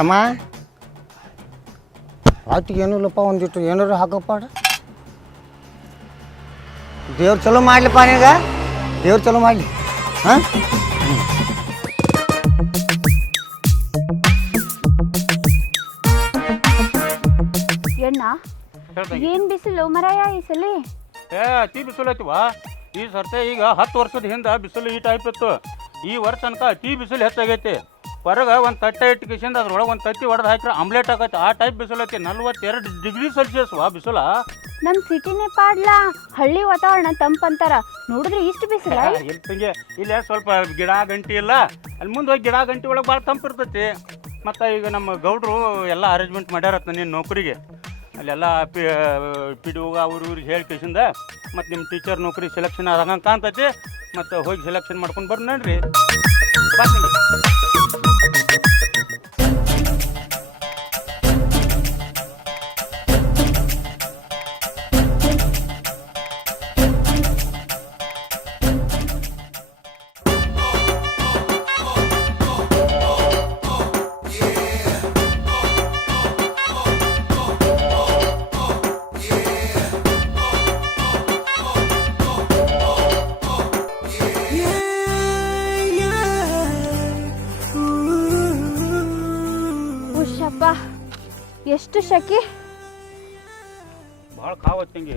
ತಮ್ಮ ಆಯ್ತು ಏನೂ ಇಲ್ಲಪ್ಪ ಒಂದಿಟ್ಟು ಏನಾರು ಹಾಕಪ್ಪ ದೇವ್ರು ಚಲೋ ಮಾಡ್ಲಿಪ್ಪ ನೀಗ ದೇವ್ರು ಚಲೋ ಮಾಡಲಿ. ಹಾಂ? ಎಣ್ಣ ಏನ್ ಬಿಸಿಲು ಮರಾಯ ಈ ಸಲಿ? ಏ ಅತಿ ಬಿಸಿಲು ಐತಿವ ಈ ಸರ್ತೆ ಈಗ ಹತ್ತು ವರ್ಷದ ಹಿಂದೆ ಬಿಸಿಲು ಈ ಟೈಪ್ ಇತ್ತು. ಈ ವರ್ಷ ತನಕ ಅತಿ ಬಿಸಿಲು ಹೆಚ್ಚಾಗೈತಿ. ಹೊರಗೆ ಒಂದು ತಟ್ಟೆ ಇಟ್ಟು ಕಿಸಿಂದ ಅದ್ರೊಳಗೆ ಒಂದು ತತ್ತಿ ಹೊಡೆದು ಹಾಕಿದ್ರೆ ಆಮ್ಲೆಟ್ ಆಗತ್ತೆ. ಆ ಟೈಪ್ ಬಿಸಿಲು ಐತಿ ನಲ್ವತ್ತೆರಡು ಡಿಗ್ರಿ ಸೆಲ್ಸಿಯಸ್ ವಾ ಬಿಸಿಲ? ನಮ್ ಸಿಟಿನೇ ಪಾಡ್ಲಾ. ಹಳ್ಳಿ ವಾತಾವರಣ ತಂಪಂತಾರ. ನೋಡಿದ್ರೆ ಇಷ್ಟು ಬಿಸಿಲ? ಇಲ್ಲಿ ಇಲ್ಲ ಸ್ವಲ್ಪ ಗಿಡ ಗಂಟಿ ಇಲ್ಲ. ಅಲ್ಲಿ ಮುಂದೆ ಹೋಗಿ ಗಿಡ ಗಂಟಿ ಒಳಗೆ ಭಾಳ ತಂಪು ಇರ್ತೈತಿ. ಮತ್ತು ಈಗ ನಮ್ಮ ಗೌಡ್ರು ಎಲ್ಲ ಅರೇಂಜ್ಮೆಂಟ್ ಮಾಡ್ಯಾರತ್ತ ನೀನು ನೌಕರಿಗೆ. ಅಲ್ಲೆಲ್ಲ ಪಿ ಪಿ ಡಿ ಅವ್ರು ಇವ್ರಿಗೆ ಹೇಳಿ ಕಿಸಿಂದ ಮತ್ತು ನಿಮ್ಮ ಟೀಚರ್ ನೌಕರಿ ಸೆಲೆಕ್ಷನ್ ಆದಂಗೆ ಕಾಣ್ತೈತಿ. ಮತ್ತು ಹೋಗಿ ಸೆಲೆಕ್ಷನ್ ಮಾಡ್ಕೊಂಡು ಬರ್ರಿ ನೋಡ್ರಿ. ಎಷ್ಟು ಶಕಿ? ಭಾಳ ಕಾವ್ ತಂಗಿ.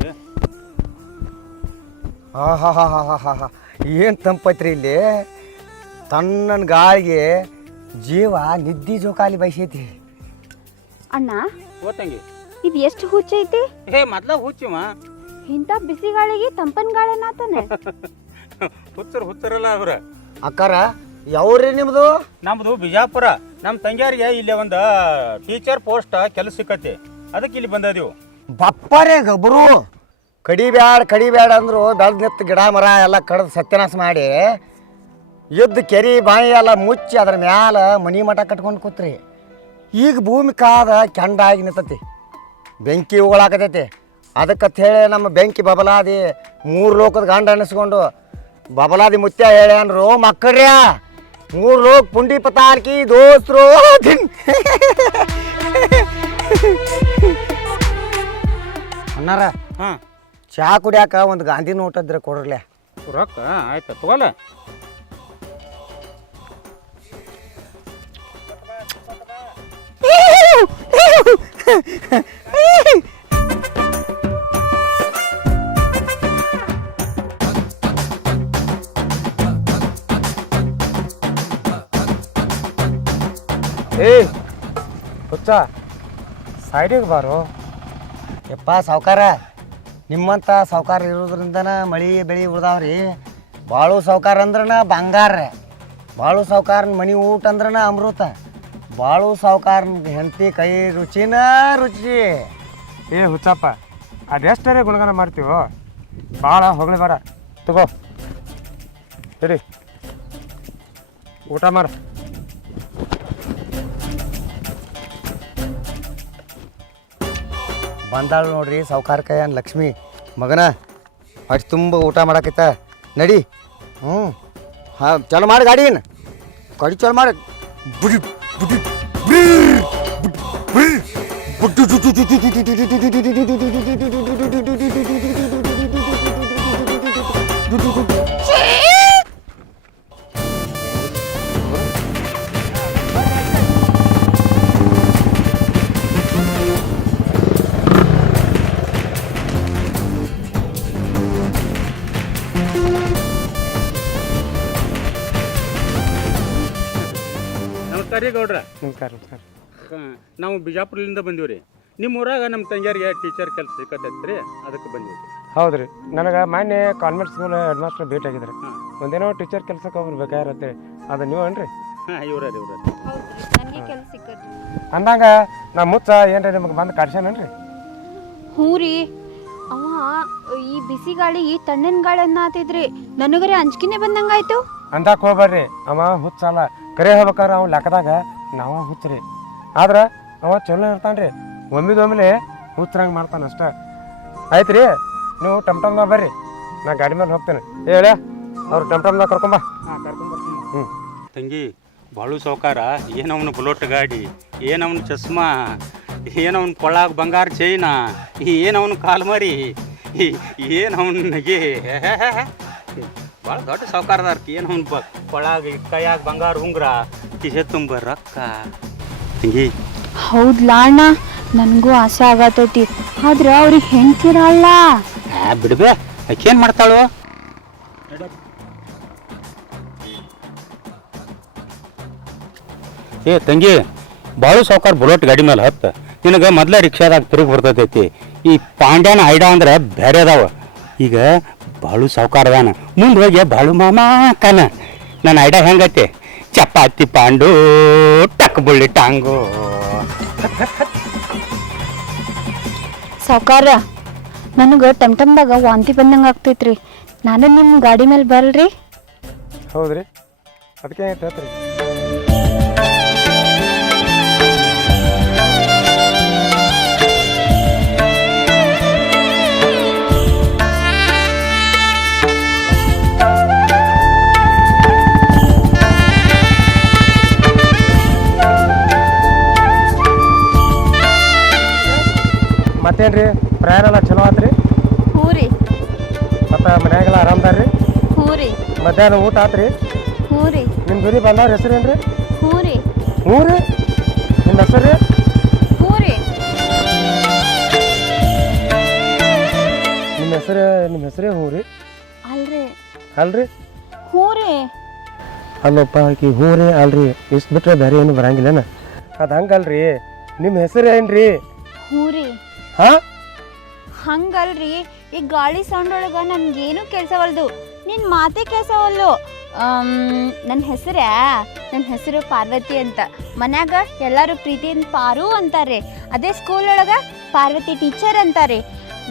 ಹಾ ಹಾ ಹಾ ಹಾ ಹಾ ಹಾ ಹಾ. ಏನು ತಂಪತ್ರಿ ಇಲ್ಲಿ? ತಣ್ಣನ ಗಾಳಿಗೆ ಜೀವ ನಿದ್ದಿ ಜೋಕಾಲಿ ಬಯಸೈತಿ. ಅಣ್ಣ ಓ ತಂಗಿ. ಇದು ಎಷ್ಟು ಹುಚ್ಚೈತಿ ಹೇ ಮೊದ್ಲ ಹುಚ್ಚಿವ ಇಂಥ ಬಿಸಿ ಗಾಳಿಗೆ ತಂಪನ್ ಗಾಳಿನಾತಾನೆ ಹುಚ್ಚರು ಹುಚ್ಚರಲ್ಲ ಅವ್ರ. ಅಕ್ಕಾರ ಯಾವ್ರಿ ನಿಮ್ದು? ನಮ್ದು ಬಿಜಾಪುರ. ನಮ್ಮ ತಂಗಿಯರಿಗೆ ಇಲ್ಲಿ ಒಂದು ಟೀಚರ್ ಪೋಸ್ಟ್ ಕೆಲಸ ಸಿಕ್ಕತಿ. ಅದಕ್ಕೆ ಇಲ್ಲಿ ಬಂದದೀವು. ಬಪ್ಪರೇ ಗಬ್ರು. ಕಡಿಬ್ಯಾಡ ಕಡಿಬ್ಯಾಡ ಅಂದ್ರು ಬೆಳ್ದ್ ನಿತ್ತು ಗಿಡ ಮರ ಎಲ್ಲ ಕಡ್ದು ಸತ್ಯನಾಶ ಮಾಡಿ ಯುದ್ಧ ಕೆರಿ ಬಾಯಿ ಎಲ್ಲ ಮುಚ್ಚಿ ಅದ್ರ ಮ್ಯಾಲ ಮನಿ ಮಠ ಕಟ್ಕೊಂಡು ಕೂತ್ರಿ. ಈಗ ಭೂಮಿ ಕಾದ ಕೆಂಡಾಗಿ ನಿಂತತಿ. ಬೆಂಕಿ ಉಗಳಾಕತೈತಿ ಅದಕ್ಕಂತ ಹೇಳಿ ನಮ್ಮ ಬೆಂಕಿ ಬಬಲಾದಿ ಮೂರು ಲೋಕದ ಗಂಡ ಅನಿಸ್ಕೊಂಡು ಬಬಲಾದಿ ಮುತ್ಯ ಹೇಳ್ಯಾನ್ರು ಮಕ್ಕಳ್ರ್ಯ ಮೂರು ರೋಗ ಪುಂಡಿ ಪತಾರ್ಕಿ ದೋಸ್ತ್ರು ದಿನ್. ಅಣ್ಣಾರ ಹಾಂ. ಚಹಾ ಕುಡಿಯಾಕ ಒಂದು ಗಾಂಧಿ ನೋಟ್ ಇದ್ರೆ ಕೊಡ್ರಲೆ. ರೊಕ್ಕ ಆಯ್ತು ತಗೋಲ್ಲ ಏ ಹುಚ್ಚ. ಸೈಡಿಗೆ ಬಾರು. ಯಪ್ಪ, ಸಾವುಕಾರ. ನಿಮ್ಮಂಥ ಸಾವುಕಾರ ಇರೋದ್ರಿಂದನ ಮಳಿ ಬೆಳಿ ಉಳ್ದಾವ್ರಿ. ಬಾಳು ಸಾವುಕಾರ ಅಂದ್ರನ ಬಂಗಾರ. ಬಾಳು ಸಾವ್ಕಾರನ ಮನಿ ಊಟ ಅಂದ್ರನ ಅಮೃತ. ಬಾಳು ಸಾವ್ಕಾರನ ಹೆಂಡತಿ ಕೈ ರುಚಿನ ರುಚಿ. ಏ, ಹುಚ್ಚಪ್ಪ, ಅದೆಷ್ಟರೇ ಗುಣಗಾನ ಮಾಡ್ತೀವೋ? ಭಾಳ ಹೊಗಳಿ ಬಾರ. ತಗೋ. ಸರಿ ಊಟ ಮಾಡ. ಬಂದಾಳು ನೋಡ್ರಿ ಸಾವ್ಕಾರ ಲಕ್ಷ್ಮಿ ಮಗನ ಅಷ್ಟು ತುಂಬ ಊಟ ಮಾಡಾಕೈತ ನಡಿ ಹ್ಞೂ ಹಾಂ ಚಲೋ ಮಾಡಿ ಗಾಡಿನ ಗಾಡಿ ಚಲೋ ಮಾಡಿ ಬುಡಿ ಬುಡಿ ನಮಸ್ಕಾರ ರೀ ಗೌಡ್ರ. ನಮಸ್ಕಾರ ನಮಸ್ಕಾರ. ನಾವು ಬಿಜಾಪುರದಿಂದ ಬಂದೀವಿ ರೀ ನಿಮ್ಮ ಊರಾಗ ನಮ್ಮ ತಂಗಿಯರಿಗೆ ಟೀಚರ್ ಕೆಲಸ ಸಿಕ್ಕತ್ತೈತ್ರಿ ರೀ ಅದಕ್ಕೆ ಬಂದೀವಿ ಹೌದು ರೀ ನನಗೆ ಮಾನ್ಯ ಕಾನ್ವೆಂಟ್ ಸ್ಕೂಲ್ ಹೆಡ್ ಮಾಸ್ಟರ್ ಭೇಟಿ ಆಗಿದ್ರೆ ಒಂದೇನೋ ಟೀಚರ್ ಕೆಲ್ಸಕ್ಕೆ ಒಬ್ರು ಬೇಕಾಗಿರತ್ತೇಳಿ ಅದು ನೀವು ಅನ್ರಿ ಹಾಂ ಇವ್ರ ರೀ ಇವ್ರ ನನಗೆ ಕೆಲಸ ಸಿಕ್ಕತ್ ಅಂದಂಗ ನಾ ಮುಚ್ಚ ಏನ್ರಿ ನಿಮಗೆ ಬಂದು ಕಾಡ್ಸ್ಯಾನನ್ರಿ ಹ್ಞೂ ರೀ. ಅವ ಈ ಬಿಸಿ ಗಾಳಿ ಈ ತಣ್ಣನ ಗಾಳಿ ಅನ್ನತ್ತಿದ್ರಿ ನನಗರೆ ಅಂಜಿಕೆನೆ ಬಂದಂಗಾಯ್ತು. ಅಂದಾಕ ಹೋಗ್ಬೇಡ್ರಿ. ಅವ ಹುಚ್ಚಲ್ಲ ಕರೆ ಹೇಳ್ಬೇಕಾದ್ರೆ ಅವ್ನು ಲೆಕ್ಕದಾಗ ನಾವ ಹುಚ್ಚರಿ. ಆದ್ರೆ ಅವ ಚಲೋ ಇರ್ತಾನ್ರಿ. ಒಮ್ಮಿದೊಮ್ಮೆಲೆ ಹುಚ್ಚರಂಗೆ ಮಾಡ್ತಾನ ಅಷ್ಟ. ಆಯ್ತು ರೀ ನೀವು ಟಮ್ ಟಮ್ದಾಗ ಬರ್ರಿ. ನಾ ಗಾಡಿ ಮೇಲೆ ಹೋಗ್ತೇನೆ. ಹೇಳ ಅವ್ರು ಟಮ್ ಟಮ್ದಾಗ ಕರ್ಕೊಂಬ ಹ್ಞೂ ತಂಗಿ ಬಾಳು ಸೌಕಾರ ಏನವನು ಬುಲೋಟ್ ಗಾಡಿ ಏನವನು ಚಸ್ಮಾ ಏನವನು ಕೊಳ್ಳಾಗ ಬಂಗಾರ ಚೈನಾ ಏನವನು ಕಾಲ್ಮರಿ ಏನವನಿಗೆ ಭಾಳ ದೊಡ್ಡ ಸಾವ್ಕಾರದಾರ ಏನ್ ಬ ಕೊಳಾಗ ಕೈಯಾಗ ಬಂಗಾರ ಉಂಗ್ರ ಕಿಸೆ ತುಂಬ ರೊಕ್ಕ. ಹೌದ್ ಹೌದ್ಲಾ ಅಣ್ಣ ನನಗೂ ಆಸೆ ಆಗತೈತಿ. ಆದ್ರೆ ಅವ್ರಿಗೆ ಹೆಂಡ್ತಿರಲ್ಲ. ಆ ಬಿಡ್ಬೆ ಏನ್ ಮಾಡ್ತಾಳು? ಏ ತಂಗಿ ಬಾಳು ಸಾವ್ಕಾರ ಬುಲೆಟ್ ಗಾಡಿ ಮೇಲೆ ಹತ್ತ. ನಿನಗೆ ಮೊದ್ಲ ರಿಕ್ಷಾದಾಗ ತಿರುಗಿ ಬರ್ತೈತಿ. ಈ ಪಾಂಡ್ಯನ ಐಡ ಅಂದ್ರೆ ಬೇರೆ ಅದಾವ. ಈಗ ಬಾಳು ಸಾವ್ಕಾರ ಅದಾನ ಮುಂದೆ ಹೋಗಿ ಬಾಳು ಮಾಮ ಕನ. ನನ್ನ ಐಡ ಹೆಂಗೈತೆ? ಚಪಾತಿ ಪಾಂಡು ಟಕ್ ಬುಳ್ಳಿ ಟಾಂಗು. ಸಾವ್ಕಾರ ನನಗೆ ಟಮ್ ಟಮ್ದಾಗ ವಾಂತಿ ಬಂದಂಗೆ ಆಗ್ತೈತ್ರಿ. ನಾನು ನಿಮ್ಮ ಗಾಡಿ ಮೇಲೆ ಬರಲ್ರಿ. ಹೌದ್ರಿ. ಅದಕ್ಕೆ ಹೇಳ್ತೀರಿ? ಮತ್ತೇನ್ರಿ ಪ್ರಯಾಣ ಎಲ್ಲ ಚಲೋ ಆತ್ರಿ? ಹ್ಞೂ ರೀ. ಮತ್ತು ಮನ್ಯಾಗೆಲ್ಲ ಆರಾಮದಾರ್ರಿ ಹ್ಞೂ ರೀ. ಮಧ್ಯಾಹ್ನ ಊಟ ಆತ್ರಿ? ಹ್ಞೂ ರೀ. ನಿಮ್ಮ ದುರಿ ಬಂದವ್ರ ಹೆಸರೇನ್ರಿ ಹ್ಞೂ ರೀ. ಹ್ಞೂ ರೀ. ನಿಮ್ಮ ಹೆಸರು ರೀ? ಹ್ಞೂ ರೀ. ನಿಮ್ಮ ಹೆಸರು ನಿಮ್ಮ ಹೆಸರೇ ಹ್ಞೂ ರೀ? ಅಲ್ರಿ. ಅಲ್ರಿ? ಹ್ಞೂ ರೀ. ಅಲ್ಲಪ್ಪ ಆಕಿ ಹ್ಞೂ ರೀ ಅಲ್ರಿ. ಇಷ್ಟು ಬಿಟ್ರೆ ಬೇರೆ ಏನು ಬರಂಗಿಲ್ಲನ? ಅದು ಹಂಗಲ್ರಿ. ನಿಮ್ಮ ಹೆಸರು ಏನ್ರಿ? ಹ್ಞೂ ರೀ. ಹಾಂ? ಹಂಗಲ್ರಿ ಈ ಗಾಳಿ ಸೌಂಡ್ ಒಳಗೆ ನನ್ಗೇನು ಕೆಲ್ಸವಲ್ದು. ನಿನ್ನ ಮಾತೇ ಕೆಲ್ಸವಲ್ಲು ನನ್ನ ಹೆಸರೇ ನನ್ನ ಹೆಸರು ಪಾರ್ವತಿ ಅಂತ. ಮನ್ಯಾಗ ಎಲ್ಲರೂ ಪ್ರೀತಿಯಿಂದ ಪಾರು ಅಂತಾರೆ. ಅದೇ ಸ್ಕೂಲ್ ಒಳಗೆ ಪಾರ್ವತಿ ಟೀಚರ್ ಅಂತಾರೆ.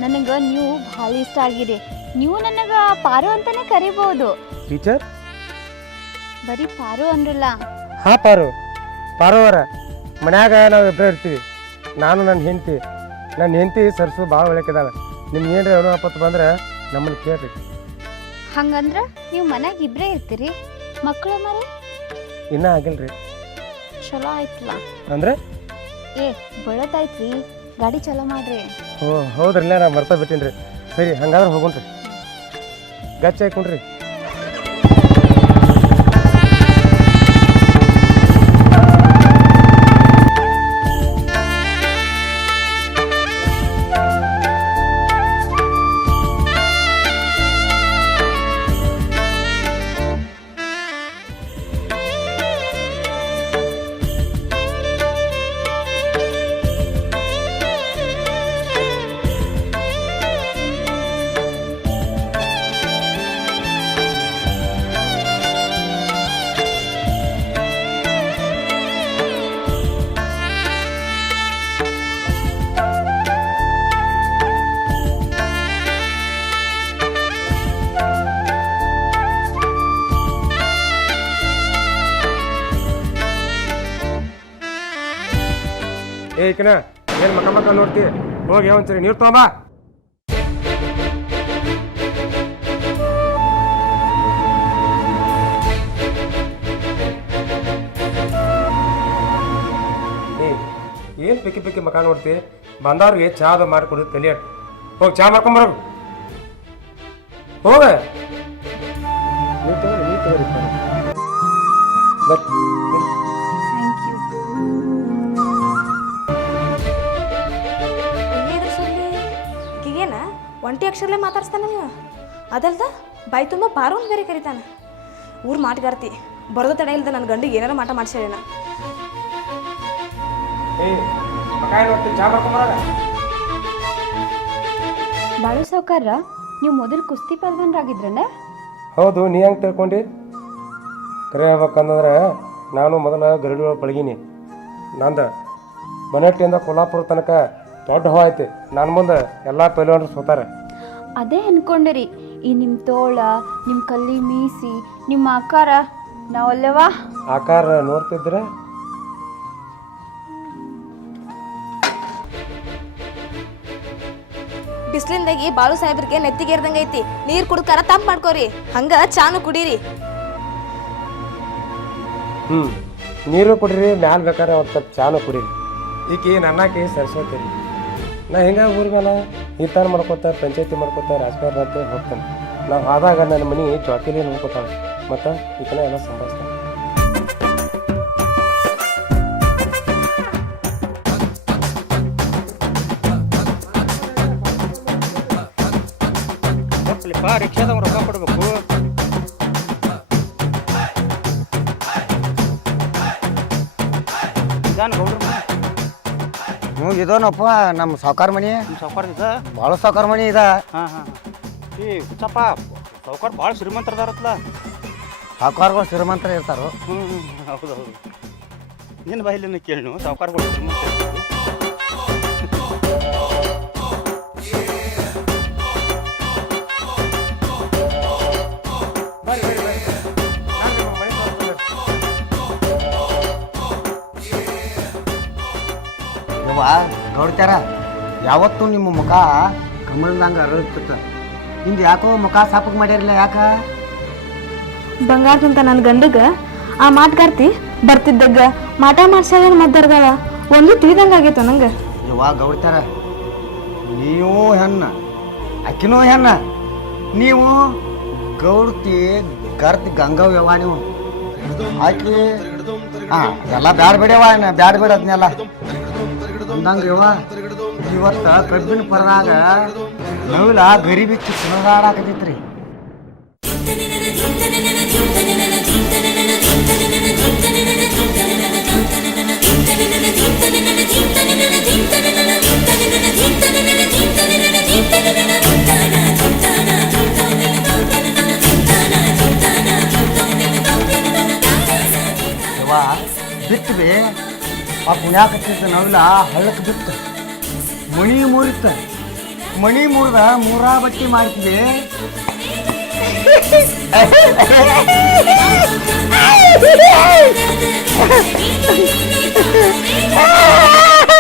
ನನಗೆ ನೀವು ಭಾಳ ಇಷ್ಟ ಆಗಿರಿ. ನೀವು ನನಗೆ ಪಾರು ಅಂತಾನೆ ಕರಿಬೋದು. ಟೀಚರ್? ಬರೀ ಪಾರು ಅಂದ್ರಲ್ಲ. ಹಾ ಪಾರು. ಪಾರು ಅವರ ಮನ್ಯಾಗ ನಾವು ಇಬ್ಬರೇ ಇರ್ತೀವಿ. ನಾನು ನನ್ನ ಹೆಂಡತಿ. ನನ್ನ ಹೆಂಡತಿ ಸರ್ಸು ಭಾಳ ಒಳಕಿದಾಳ ನಿಮ್ಗೆ ಏನ್ರಿ ಅವನು ಆಪತ್ತು ಬಂದ್ರೆ ನಮ್ಮನ್ನು ಕೇಳ್ರಿ. ಹಂಗಂದ್ರೆ ನೀವು ಮನ್ಯಾಗ ಇಬ್ಬರೇ ಇರ್ತೀರಿ. ಮಕ್ಕಳು ಮರಿ? ಇನ್ನೂ ಆಗಿಲ್ರಿ. ಚಲೋ ಆಯ್ತಲ್ಲ. ಅಂದ್ರೆ? ಏ ಬೆಳತಾಯ್ತ್ರಿ ಗಾಡಿ ಚಲೋ ಮಾಡ್ರಿ. ಓ ಹೌದ್ರಲ್ಲ ನಾ ಮರ್ತಾ ಬಿಟ್ಟೀನಿ ರೀ ಸರಿ ಹಂಗಾದ್ರೆ ಹೋಗೋಣ್ರಿ. ಗಚ್ಚ ಹಾಕೊಂಡ್ರಿ ಏ ಈಕಿನ, ಏನು ಮಕ್ಕ ಮಕ್ಕ ನೋಡ್ತಿ? ಹೋಗಿ ಒಂದ್ಸರಿ ನೀರು ತೊಗೊಂಬಾ. ಏನು ಪಿಕ್ಕಿ ಪಿಕ್ಕಿ ಮಕ ನೋಡ್ತಿ? ಬಂದವ್ರಿಗೆ ಚಹಾದ ಮಾಡಿಕೊಡು ತಲೆ ಹೋಗಿ, ಚಾ ಮಾಡ್ಕೊಂಬರ ಹೋಗ. ನೀವು ತಗೋರಿ ನೀವು ತಗೋರಿ. ಬರ್ರಿ ಒಂಟಿ ಅಕ್ಷರಲೆ ಮಾತಾಡ್ಸ್ತಾನೆ ನೀವು ಅದಲ್ದ ಬಾಯಿ ತುಂಬ ಪಾರು ಅಂತ ಬೇರೆ ಕರಿತಾನ. ಊರು ಮಾಟಗಾರ್ತಿ ಬರೋದು ತಡೆ ಇಲ್ದ ನನ್ನ ಗಂಡಿಗೆ ಏನಾರ ಮಾಟ ಮಾಡ್ಕೊಂಬರಾಗ ಬಾಳು ಸಾವುಕಾರ ನೀವು ಮೊದಲು ಕುಸ್ತಿ ಪಲ್ವನ್ರಾಗಿದ್ರಣ್ಣ ಹೌದು ನೀ ಹಂಗೆ ತಿಳ್ಕೊಂಡಿ? ಕರೆ ಹೇಳ್ಬೇಕಂದ್ರೆ ನಾನು ಮೊದಲ ಗರಡಿ ಒಳಗೆ ಪಳಗೀನಿ. ನಂದ ಬನಟ್ಟಿಯಿಂದ ಕೊಲ್ಲಾಪುರ ತನಕ ದೊಡ್ಡ ಹೋ ಐತಿ ನನ್ನ ಮುಂದೆ ಎಲ್ಲ ಪೈಲವಾನ್ರು ಸೋತಾರೆ ಅದೇ ಅನ್ಕೊಂಡಿರಿ ಈ ನಿಮ್ಮ ತೋಳ ನಿಮ್ಮ ಕಲ್ಲಿ ಮೀಸಿ ನಿಮ್ಮ ಆಕಾರ ನಾವಲ್ಲವಾ? ಆಕಾರ ನೋಡ್ತಿದ್ರೆ? ಬಿಸಿಲಿಂದಾಗಿ ಬಾಳು ಸಾಹೇಬ್ರಿಗೆ ನೆತ್ತಿಗೇರ್ದಂಗ ಐತಿ. ನೀರ್ ಕುಡ್ಕಾರ ತಂಪ್ ಮಾಡ್ಕೋರಿ. ಹಂಗ ಚಾನು ಕುಡೀರಿ. ಹ್ಞೂ ನೀರು ಕುಡೀರಿ ಮ್ಯಾಲ ಬೇಕಾದ್ರೆ ಒಂದು ಸ್ವಲ್ಪ ಚಾನು ಕುಡೀರಿ. ಈಕಿ ನನ್ನಾಕಿ ಸರಸ್ವತಿ ನಾ ಹಿಂಗೆ ಊರಿಗೆಲ್ಲ ಇಂತಾನ ಮಾಡ್ಕೊತ ಪಂಚಾಯತಿ ಮಾಡ್ಕೊತ ರಾಜಕಾರಣ ಹೋಗ್ತಾನೆ. ನಾವು ಆದಾಗ ನನ್ನ ಮನೆ ಚೌಕಿಲಿ ನೋಡ್ಕೊತಾನೆ ಮತ್ತು ಈತನ ಎಲ್ಲ ಸಂಭಾಳಿಸ್ತಾನೆ. ರೊಕ್ಕ ಕೊಡ್ಬೇಕು. ಹ್ಞೂ ಇದೋನಪ್ಪ ನಮ್ಮ ಸಾವ್ಕಾರ ಮನಿ. ನಿಮ್ಮ ಸಾವ್ಕಾರ ಇದ? ಭಾಳ ಸಾವ್ಕಾರ ಮನಿ ಇದ. ಹಾಂ ಹಾಂ ಈ ಹುಚ್ಚಪ್ಪ ಸಾವ್ಕಾರ ಭಾಳ ಶ್ರೀಮಂತರದಾರತ್ಲ. ಸಾವ್ಕಾರಗಳು ಶ್ರೀಮಂತರ ಇರ್ತಾರೋ. ಹ್ಞೂ ಹೌದು ಹೌದು ನಿನ್ನ ಬಾಯಿಲಿನ ಕೇಳಿ ನೀವು ಸಾವ್ಕಾರಗಳು ಶ್ರೀಮಂತ ಗೌಡ್ತಾರ ಯಾವತ್ತೂ ನಿಮ್ಮ ಮುಖ ಕಮಲದಂಗ ಅರಳುತ್ತ ನಿಂದು ಯಾಕೋ ಮುಖ ಸಾಪಕ್ ಮಾಡ್ಯಾರಿಲ್ಲ ಯಾಕ? ಬಂಗಾರದಂತ ನನ್ನ ಗಂಡಗ ಆ ಮಾತುಗಾರ್ತಿ ಬರ್ತಿದ್ದಗ ಮಾಟ ಮಾಡ್ಸ್ಯಾರ ಮದ್ದರ್ದಾವ ಒಂದು ತಿಳಿದಂಗೆ ಆಗೈತೆ ನಂಗೆ? ಯವ್ವ ಗೌಡ್ತಾರ ನೀವು ಹೆಣ್ಣ ಆಕಿನೂ ಹೆಣ್ಣ ನೀವು ಗೌಡ್ತಿ ಗರ್ತಿ ಗಂಗವ್ ಯವ್ವ ನೀವು. ಆಕಿ ಹಾ ಎಲ್ಲ ಬ್ಯಾಡ ಬಿಡ್ಯವ ಬ್ಯಾಡ ಬೇಡ ಅದನ್ನೆಲ್ಲ ಅಂದಂಗ ಯವ್ವ ಇವತ್ತ ಕಬ್ಬಿನ ಪರದಾಗ ನವಿಲ ಗರಿಬಿಚ್ಚಿ ಕುಣದಾಡಾಕತೈತ್ರಿ ಬಿಟ್ಟು ಆ ಪುಣ್ಯಾಕತ್ತಿದ್ದ ನವಿಲ ಹಳ್ಳಕ್ಕೆ ಬಿತ್ತು ಮಣಿ ಮುರಿತ ಮಣಿ ಮೂರ್ದ ಮೂರಾ ಬಟ್ಟಿ ಮಾಡ್ತೀವಿ Ah!